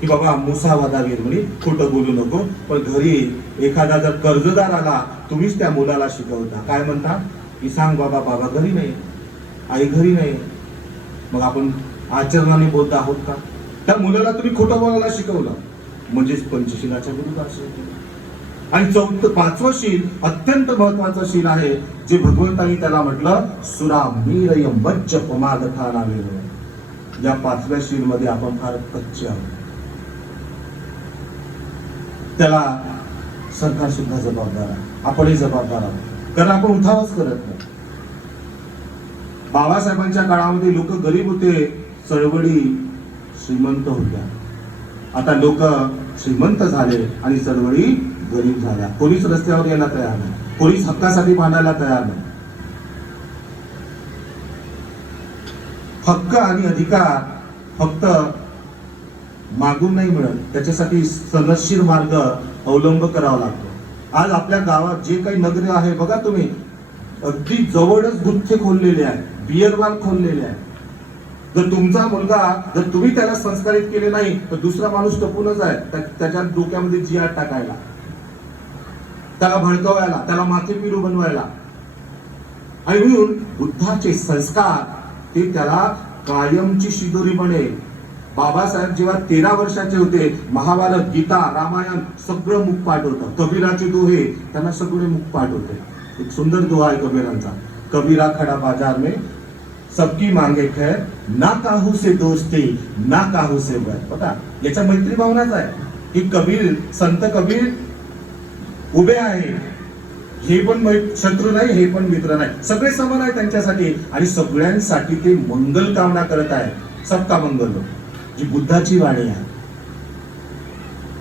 की बाबा मुसावादा वेरमणी, खोटं बोलू नको. पण घरी एखादा जर कर्जदार आला, तुम्हीच त्या मुलाला शिकवता. काय म्हणता की सांग बाबा, बाबा घरी नाही, आई घरी नाही. मग आपण आचरणाने बोलत आहोत का? त्या मुलाला तुम्ही खोटं बोलायला शिकवलं, म्हणजेच पंचशीलाच्या विरुद्ध. आणि 5वं शील अत्यंत महत्वाचं शील आहे, जे भगवंतांनी त्याला म्हटलं सुरा मीरय मज्ज पमादथा नावे. या 5व्या शीलमध्ये आपण फार कच्चे आहोत. त्याला सरकार सुद्धा जबाबदार आहे, आपणही जबाबदार आहोत, कारण आपण उठावच करत नाही. बाबासाहेबांच्या काळामध्ये लोक गरीब होते, चळवळी श्रीमंत होत्या. आता लोक श्रीमंत झाले आणि चळवळी गरीब झाल्या. कोणीच रस्त्यावर यायला तयार नाही, कोणीच हक्कासाठी भांडायला तयार नाही. हक्क आणि अधिकार फक्त मागून नाही मिळत, त्याच्यासाठी सनदशीर मार्ग अवलंब करावा लागतो. आज आपल्या गावात जे काही नगरे आहे बघा तुम्ही, अगदी जवळच गुत्थे खोललेले आहेत, बियर बार खोललेले आहेत. जर तुमचा मुलगा, जर तुम्ही त्याला संस्कारित केले नाही तर दुसरा माणूस टपूनच आहे त्याच्या डोक्यामध्ये जिहाद टाकायला, त्याला भडकवायला, त्याला माथेपिरू बनवायला. आणि म्हणून बुद्धाचे संस्कार ते त्याला कायमची शिदोरी बनेल. बाबासाहेब जेव्हा 13 वर्षाचे होते, महाभारत, गीता, रामायण सगळं मुखपाठ होतं. कबीराचे दोहे त्यांना सगळे मुखपाठ होते. एक सुंदर दोहा आहे कबीरांचा, कबीरा खडा बाजार में सबकी मांगे खैर, ना काहू से दोस्ती ना काहू से बैर. बघा याच्या मैत्री भावनाच आहे की कबीर, संत कबीर उभे आहे, हे पण शत्रू नाही, हे पण मित्र नाही, सगळे समान आहे त्यांच्यासाठी. आणि सगळ्यांसाठी ते मंगल कामना करत आहे. सबका मंगल हो, जी बुद्धाची वाणी आहे.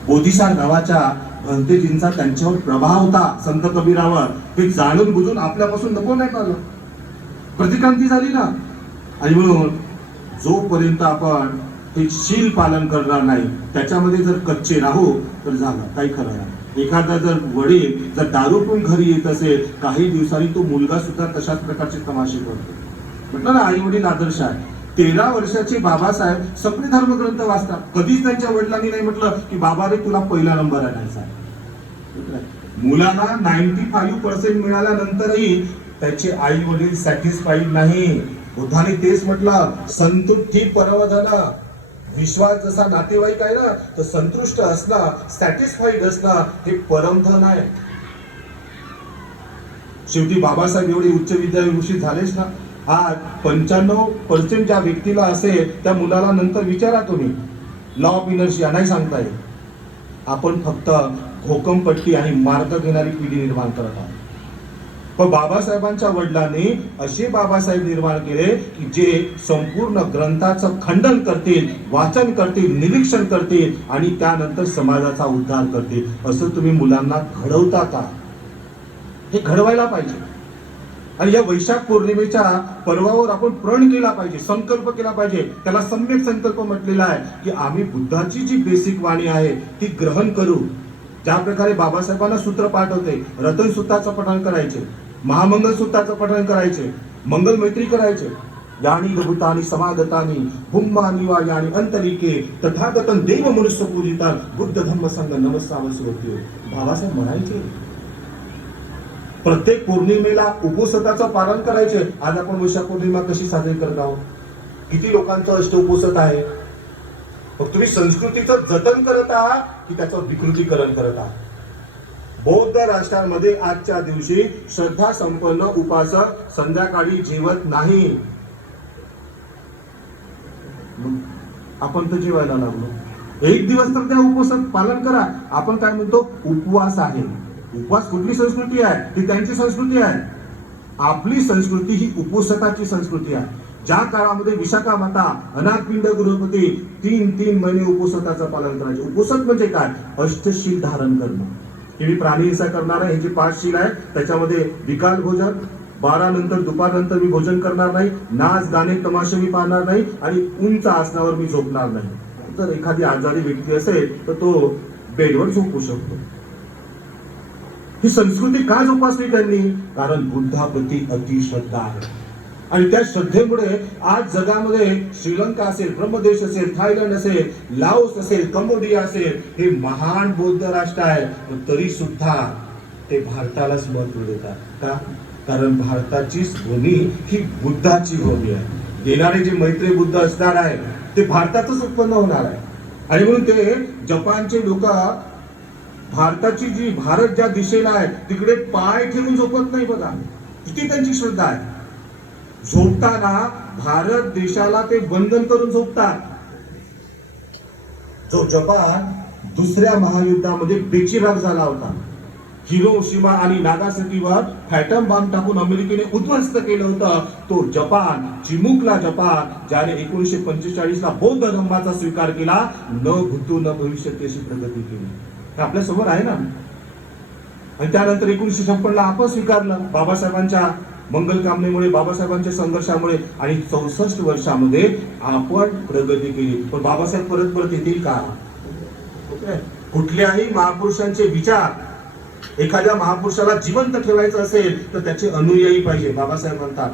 बोधिसार नावाच्या भंतेजींचा त्यांच्यावर प्रभाव होता संत कबीरावर. ते जाणून बुजून आपल्यापासून नको नाही पाहिलं, प्रतिक्रांती झाली ना. आणि म्हणून जोपर्यंत आपण हे शील पालन करणार नाही, त्याच्यामध्ये जर कच्चे राहू तर झालं काही खरं नाही. एखादा जर वडील जर दारू पिऊन घरी येत असेल, काही दिवसांनी तो मुलगा सुद्धा तशाच प्रकारचे तमाशे करतो. म्हटलं ना, आई वडील आदर्श आहे. 13 वर्षाचे बाबासाहेब सगळे धर्मग्रंथ वाचतात. कधीच त्यांच्या वडिलांनी नाही म्हटलं की बाबा रे तुला पहिला नंबर आणायचा. मुलांना 95% मिळाल्यानंतरही त्याचे आई वडील सॅटिस्फाईड नाही. बुद्धाने तेच म्हटलं, संतुष्टी परमधन. विश्वास जसा नातेवाईक आहे ना, तर संतुष्ट असणं, सॅटिस्फाईड असणं हे परमधन आहे. शेवटी बाबासाहेब एवढे उच्च विद्याभूषित झालेच ना. आज 95% ज्या व्यक्तीला असेल त्या मुलाला नंतर विचारा तुम्ही, लॉ ऑफ इनर्शिया नाही सांगता येईल. आपण फक्त घोकमपट्टी आणि मार्ग घेणारी पिढी निर्माण करत आहोत. पण बाबासाहेबांच्या वडिलांनी असे बाबासाहेब निर्माण केले की जे संपूर्ण ग्रंथाचं खंडन करतील, वाचन करतील, निरीक्षण करतील आणि त्यानंतर समाजाचा उद्धार करतील. असं तुम्ही मुलांना घडवता का? हे घडवायला पाहिजे. आणि या वैशाख पौर्णिमेच्या पर्वावर आपण प्रण केला पाहिजे, संकल्प केला पाहिजे. त्याला सम्यक संकल्प म्हटलेला आहे की आम्ही बुद्धाची जी बेसिक वाणी आहे ती ग्रहण करू. ज्या प्रकारे बाबासाहेबांना सूत्र पाठ होते, रतन सूत्राचं पठण करायचे, महामंगल सूत्राचं पठण करायचे, मंगल मैत्री करायचे. यानी भूतानी समागतानी भूम्मानी वा यानी अंतरिके तथागतन देव मनुष्य पूजिता बुद्ध धम्म संघ नमस्सावस होते. बाबासाहेब म्हणायचे प्रत्येक पौर्णिमेला उपवासाचं पालन करायचे. आज आपण वैशाख पौर्णिमा कशी साजरी करत आहोत? किती लोकांचं अष्ट उपवास आहे? मग तुम्ही संस्कृतीचं जतन करत आहात की त्याचं विकृतीकरण करत आहात? बौद्ध राष्ट्रांमध्ये आजच्या दिवशी श्रद्धा संपन्न उपासक संध्याकाळी जेवत नाही. आपण तर जेवायला लागलो. एक दिवस तर त्या उपवासात पालन करा. आपण काय म्हणतो? उपवास आहे. उपवास कुठली संस्कृती आहे? ती त्यांची संस्कृती आहे. आपली संस्कृती ही उपवासाची संस्कृती आहे. ज्या काळामध्ये विशाखा माता अनाथपिंड गृहपती 3 महिने उपवासाचं पालन करायचे. उपवास म्हणजे काय? अष्टशील धारण करणं. की मी प्राणीहिंसा करणार आहे, ह्याची 5 शील आहे. त्याच्यामध्ये विकाल भोजन, 12 नंतर दुपारनंतर मी भोजन करणार नाही, नाच गाणे तमाशे मी पाहणार नाही आणि उंच आसनावर मी झोपणार नाही. जर एखादी आजारी व्यक्ती असेल तर तो बेडवर झोपू शकतो. ही संस्कृती का जोपासली त्यांनी? कारण बुद्धाप्रती अतिश्रद्धा आहे. आणि त्या श्रद्धेमुळे आज जगामध्ये श्रीलंका असेल, ब्रह्मदेश असेल, थायलंड असेल, लाओस असेल, कंबोडिया असेल, हे महान बौद्ध राष्ट्र आहे. तरी सुद्धा ते भारतालाच महत्व देतात. का? कारण भारताचीच भूमी ही बुद्धाची भूमी आहे. देणारे जे मैत्री बुद्ध असणार आहे ते भारतातच उत्पन्न होणार आहे. आणि म्हणून ते जपानचे लोक भारताची जी भारत ज्या दिशेला आहे तिकडे पाय ठेवून झोपत नाही. बघा किती त्यांची श्रद्धा आहे. झोपताना भारत देशाला ते वंदन करून झोपतात. जो जपान दुसऱ्या महायुद्धामध्ये बेचिराग झाला होता, हिरोशिमा आणि नागासाकीवर फॅटम बॉम्ब टाकून अमेरिकेने उद्ध्वस्त केलं होतं, तो जपान, चिमुकला जपान, ज्याने 1945 ला बौद्ध धर्माचा स्वीकार केला, न भूतो न भविष्यती अशी प्रगती केली. हे आपल्या समोर आहे ना. आणि त्यानंतर 1956 ला आपण स्वीकारलं. बाबासाहेबांच्या मंगल कामनेमुळे, बाबासाहेबांच्या संघर्षामुळे, आणि 64 वर्षामध्ये आपण प्रगती केली. पण बाबासाहेब परत परत येतील का? कुठल्याही महापुरुषांचे विचार, एखाद्या महापुरुषाला जिवंत ठेवायचं असेल तर त्याचे अनुयायी पाहिजे. बाबासाहेब म्हणतात,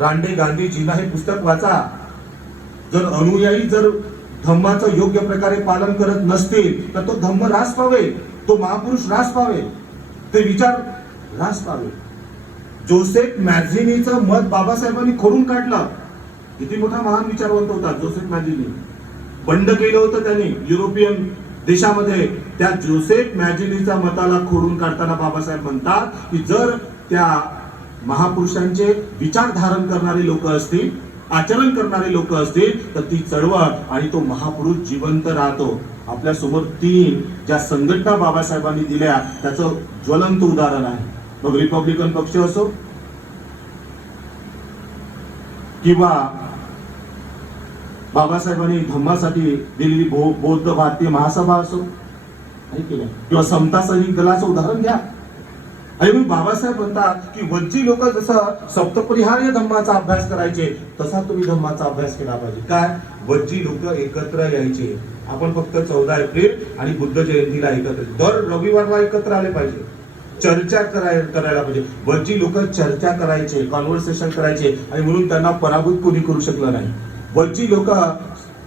रांडे गांधीजींना हे पुस्तक वाचा. जर अनुयायी जर धम्माचं योग्य प्रकारे पालन करत नसतील तर तो धम्म ऱ्हास पावे, तो महापुरुष ऱ्हास पावे, ते विचार ऱ्हास पावे. जोसेफ मॅझिनीचं मत बाबासाहेबांनी खोडून काढलं. किती मोठा महान विचारवंत होता जोसेफ मॅझिनी. बंड केलं होतं त्यांनी युरोपियन देशामध्ये. त्या जोसेफ मॅझिनीच्या मताला खोडून काढताना बाबासाहेब म्हणतात की जर त्या महापुरुषांचे विचार धारण करणारे लोक असतील, आचरण करणारे लोक असतील, तर ती चळवळ आणि तो महापुरुष जिवंत राहतो. आपल्या समोर 3 ज्या संघटना बाबासाहेबांनी दिल्या त्याचं ज्वलंत उदाहरण आहे. मग रिपब्लिकन पक्ष असो किंवा बाबासाहेबांनी धम्मासाठी दिलेली बौद्ध भारतीय महासभा असो, किंवा समता सैनिक दलाचं उदाहरण घ्या. आणि मग बाबासाहेब म्हणतात की वज्जी लोक जसं सप्तपरिहार्य धम्माचा अभ्यास करायचे तसा तुम्ही धम्माचा अभ्यास केला पाहिजे. काय? वज्जी लोक एकत्र यायचे. आपण फक्त 14 एप्रिल आणि बुद्ध जयंतीला एकत्र, दर रविवारला एकत्र आले पाहिजे, चर्चा करायला पाहिजे. वज्जी लोक चर्चा करायचे, कॉन्व्हर्सेशन करायचे, आणि म्हणून त्यांना पराभूत कोणी करू शकलं नाही. वज्जी लोक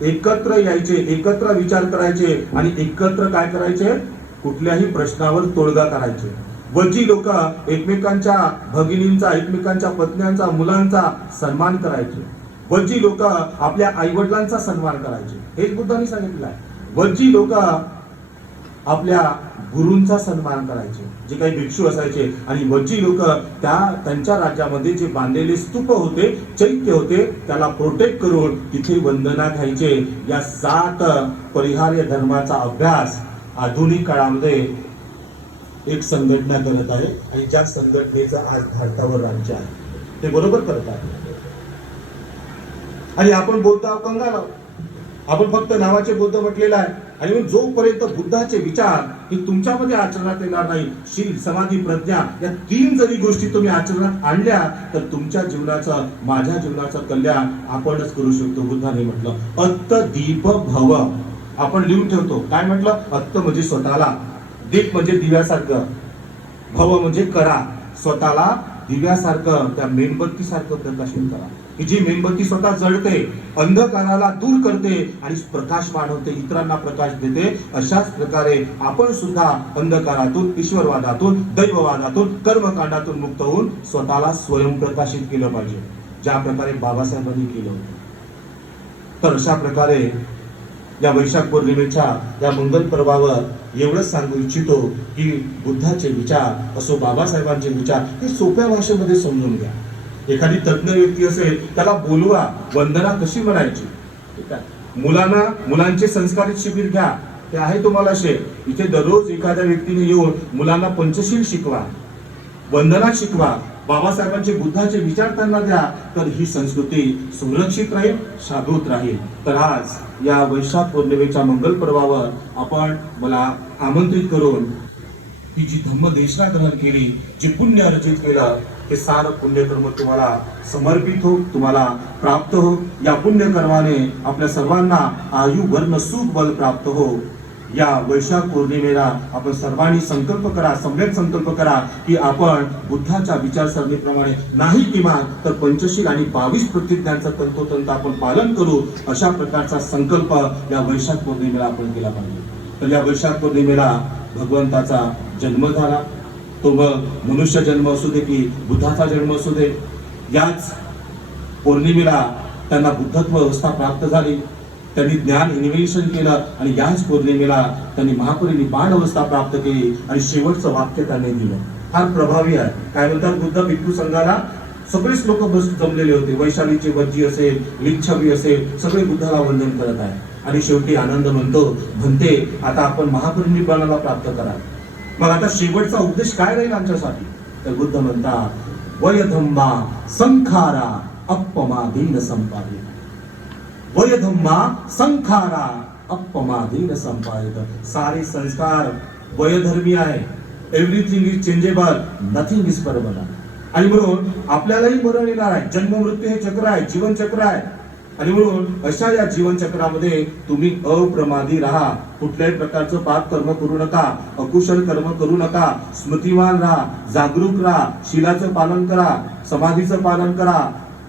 एकत्र यायचे, एकत्र विचार करायचे, आणि एकत्र काय करायचे? कुठल्याही प्रश्नावर तोडगा करायचे. वज्जी लोक एकमेकांच्या भगिनींचा, एकमेकांच्या पत्न्यांचा, मुलांचा सन्मान करायचे. वज्जी लोक आपल्या आईवडिलांचा सन्मान करायचे. हेच बुद्धांनी सांगितलं आहे. वज्जी लोक आपल्या गुरूंचा सन्मान करायचे, जे काही भिक्षू असायचे. आणि वज्जी लोक त्यांच्या राज्यामध्ये जे बांधलेले स्तूप होते, चैत्य होते, त्याला प्रोटेक्ट करून तिथे वंदना घ्यायचे. या 7 परिहार्य धर्माचा अभ्यास आधुनिक काळामध्ये एक संघटना करत आहे, आणि ज्या संघटनेचं आज भारतावर राज्य आहे. ते बरोबर करत आहे. आणि आपण बोलतो आहोत कंगाल, आपण फक्त नावाचे बुद्ध म्हटलेलं आहे. आणि मग जोपर्यंत बुद्धाचे विचार हे तुमच्यामध्ये आचरणात येणार नाही, शील, समाधी, प्रज्ञा, या 3 जरी गोष्टी तुम्ही आचरणात आणल्या तर तुमच्या जीवनाचं, माझ्या जीवनाचं कल्याण आपणच करू शकतो. बुद्धाने म्हटलं अत्त दीप भव. आपण लिहून ठेवतो. काय म्हटलं? अत्त म्हणजे स्वतःला, दीप म्हणजे दिव्यासारखं, भव म्हणजे करा. स्वतःला दिव्यासारखं, त्या मेणबत्तीसारखं प्रकाशित करा, की जी मेणबत्ती स्वतः जळते, अंधकाराला दूर करते आणि प्रकाश वाढवते, इतरांना प्रकाश देते. अशाच प्रकारे आपण सुद्धा अंधकारातून, ईश्वरवादातून, दैववादातून, कर्मकांडातून मुक्त होऊन स्वतःला स्वयंप्रकाशित केलं पाहिजे, ज्या प्रकारे बाबासाहेबांनी केलं होतं. तर अशा प्रकारे या वैशाख पौर्णिमेच्या या मंगल पर्वावर एवढंच सांगू इच्छितो की बुद्धाचे विचार असो, बाबासाहेबांचे विचार हे सोप्या भाषेमध्ये समजून घ्या. एखादी तज्ञ व्यक्ती असेल त्याला बोलवा, वंदना कशी म्हणायची. ठीक आहे. मुलांचे संस्कारित शिबिर घ्या, ते आहे तुम्हाला शेर. इथे दररोज एखाद्या व्यक्तीने येऊन मुलांना पंचशील शिकवा, वंदना शिकवा, बाबासाहेबांचे बुद्धाचे विचार त्यांना द्या. तर ही संस्कृती सुरक्षित राहील, शाबूत राहील. तर आज या वैशाख पौर्णिमेच्या मंगल पर्वावर आपण मला आमंत्रित करून ही जी धम्मदेशना ग्रहण केली, जे पुण्य अर्जित केलं, हे सारं पुण्यकर्म तुम्हाला समर्पित हो, तुम्हाला प्राप्त हो. या पुण्यकर्माने आपल्या सर्वांना आयु वर्ण सुख बल प्राप्त हो. या वैशाख पौर्णिमेला आपण सर्वांनी संकल्प करा, सम्यक संकल्प करा की आपण बुद्धाच्या विचारसरणीप्रमाणे नाही किमान तर पंचशील आणि 22 प्रतिज्ञांचं तंतोतंत आपण पालन करू. अशा प्रकारचा संकल्प या वैशाख पौर्णिमेला आपण केला पाहिजे. तर या वैशाख पौर्णिमेला भगवंताचा जन्म झाला, तो मनुष्य जन्म असू दे की बुद्धाचा जन्म असू दे, याच पौर्णिमेला त्यांना बुद्धत्व अवस्था प्राप्त झाली. त्यांनी ज्ञान इन्व्हेन्शन केलं आणि याच पौर्णिमेला त्यांनी महापरिनिर्वाण अवस्था प्राप्त केली आणि शेवटचं वाक्य त्यांनी दिलं. फार प्रभावी आहे. काय म्हणतात बुद्ध भिक्खू संघाला? सगळेच लोक बस जमलेले होते. वैशालीचे वज्जी असेल, लिच्छवी असेल, सगळे बुद्धाला वंदन करत आहे. आणि शेवटी आनंद म्हणते आता आपण महापरिनिर्वाणाला प्राप्त करा. मग आता शेवटचा उपदेश काय राहील आमच्यासाठी? तर बुद्ध म्हणतात वयधम्मा संखारा अपमादीन संपादित. वयधम्मा संखारा अपमादीन संपादित. सारे संस्कार वयधर्मी आहे. Everything is changeable, nothing is permanent. आणि म्हणून आपल्यालाही मरण येणार आहे. जन्म मृत्यू हे चक्र आहे, जीवन चक्र आहे. आणि म्हणून अशा या जीवन चक्रामध्ये तुम्ही अप्रमादी राहा. कुठल्याही प्रकारचं पाप कर्म करू नका, अकुशल कर्म करू नका, स्मृतिवान राहा, जागरूक राहा, शीलाचं पालन करा, समाधीचं पालन करा,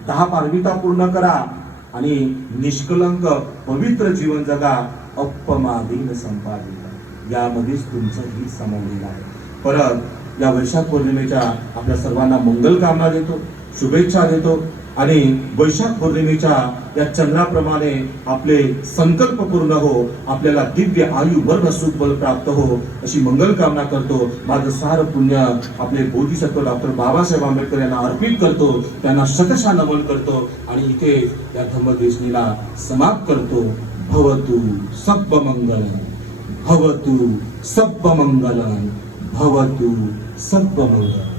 10 पारमिता पूर्ण करा आणि निष्कलंक पवित्र जीवन जगा. अपमादीन संपादित, यामध्येच तुमचं हित सामावलेलं आहे. परत या वैशाख पौर्णिमेच्या आपल्या सर्वांना मंगल कामना देतो, शुभेच्छा देतो आणि वैशाख पौर्णिमेच्या या चंद्राप्रमाणे आपले संकल्प पूर्ण हो, आपल्याला दिव्य आयु वर्ग सुख बल प्राप्त हो, अशी मंगल कामना करतो. माझं सार पुण्य आपले बोधिसत्व डॉक्टर बाबासाहेब आंबेडकर यांना अर्पित करतो, त्यांना शतशः नमन करतो आणि इथे या धम्मदेशनीला समाप्त करतो. भवतु सब्ब मंगलम, भवतु सब्ब मंगलम, भवतु सब्ब मंगलम.